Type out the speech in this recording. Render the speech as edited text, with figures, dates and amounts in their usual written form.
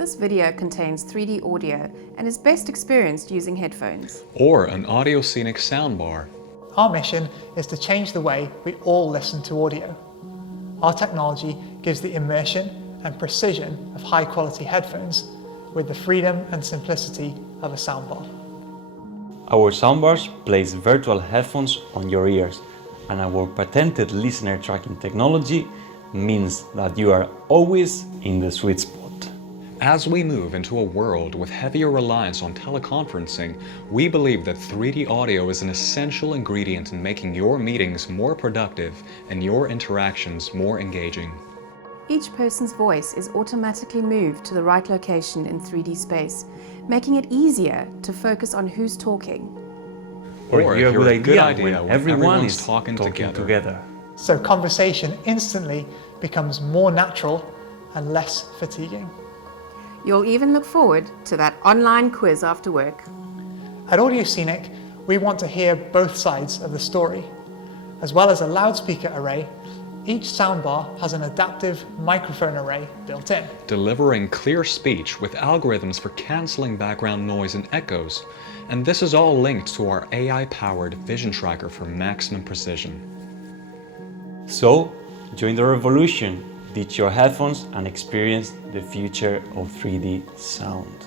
This video contains 3D audio and is best experienced using headphones. Or an Audioscenic soundbar. Our mission is to change the way we all listen to audio. Our technology gives the immersion and precision of high-quality headphones with the freedom and simplicity of a soundbar. Our soundbars place virtual headphones on your ears, and our patented listener tracking technology means that you are always in the sweet spot. As we move into a world with heavier reliance on teleconferencing, we believe that 3D audio is an essential ingredient in making your meetings more productive and your interactions more engaging. Each person's voice is automatically moved to the right location in 3D space, making it easier to focus on who's talking. Or if you're a good idea when when everyone everyone's is talking together. So conversation instantly becomes more natural and less fatiguing. You'll even look forward to that online quiz after work. At Audioscenic, we want to hear both sides of the story. As well as a loudspeaker array, each soundbar has an adaptive microphone array built in. Delivering clear speech with algorithms for cancelling background noise and echoes. And this is all linked to our AI-powered vision tracker for maximum precision. So, join the revolution, ditch your headphones and experience the future of 3D sound.